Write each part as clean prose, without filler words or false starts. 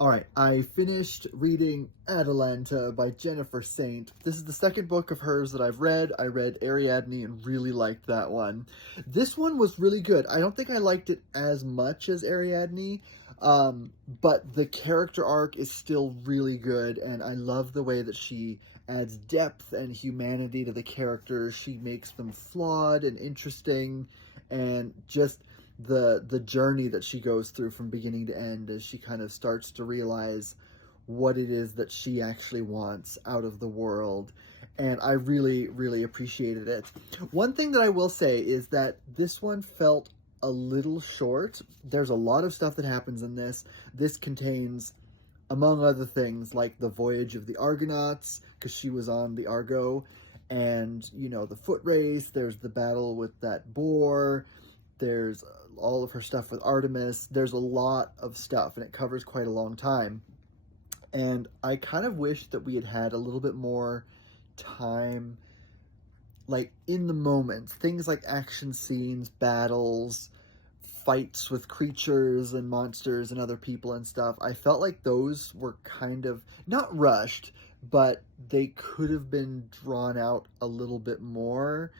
All right, I finished reading Atalanta by Jennifer Saint. This is the second book of hers that I've read. I read Ariadne and really liked that one. This one was really good. I don't think I liked it as much as Ariadne, but the character arc is still really good, and I love the way that she adds depth and humanity to the characters. She makes them flawed and interesting, and just the journey that she goes through from beginning to end as she kind of starts to realize what it is that she actually wants out of the world. And I really appreciated it. One thing that I will say is that this one felt a little short. There's a lot of stuff that happens in this. This contains, among other things, like the voyage of the Argonauts, because she was on the Argo, and, the foot race. There's the battle with that boar. There's all of her stuff with Artemis. There's a lot of stuff, and it covers quite a long time. And I kind of wish that we had had a little bit more time, like, in the moments. Things like action scenes, battles, fights with creatures and monsters and other people and stuff. I felt like those were kind of, not rushed, but they could have been drawn out a little bit more.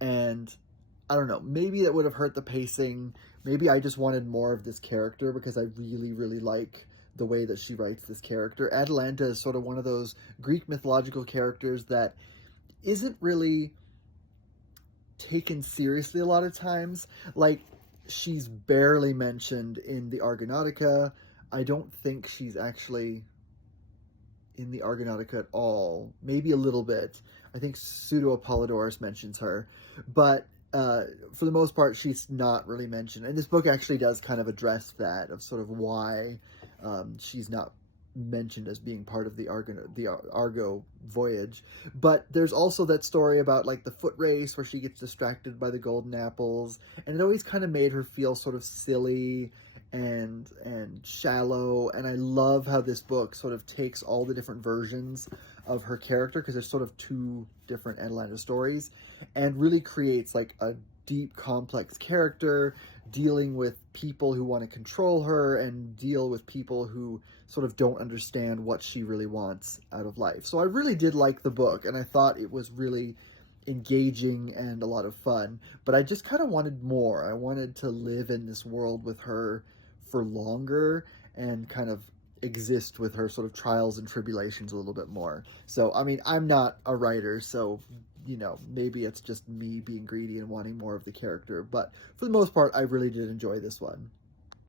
And I don't know, maybe that would have hurt the pacing. Maybe I just wanted more of this character because I really like the way that she writes this character. Atalanta is sort of one of those Greek mythological characters that isn't really taken seriously a lot of times. Like, she's barely mentioned in the Argonautica. I don't think she's actually in the Argonautica at all. Maybe a little bit. I think Pseudo Apollodorus mentions her. But for the most part, she's not really mentioned. And this book actually does kind of address that, of sort of why she's not mentioned as being part of the Argo voyage. But there's also that story about, like, the foot race where she gets distracted by the golden apples, and it always kind of made her feel sort of silly and shallow. And I love how this book sort of takes all the different versions of her character, because there's sort of two different Atalanta stories, and really creates like a deep, complex character dealing with people who want to control her and deal with people who sort of don't understand what she really wants out of life. So I really did like the book, and I thought it was really engaging and a lot of fun, but I just kind of wanted more. I wanted to live in this world with her for longer and kind of exist with her sort of trials and tribulations a little bit more. So, I mean, I'm not a writer, so, maybe it's just me being greedy and wanting more of the character, but for the most part, I really did enjoy this one.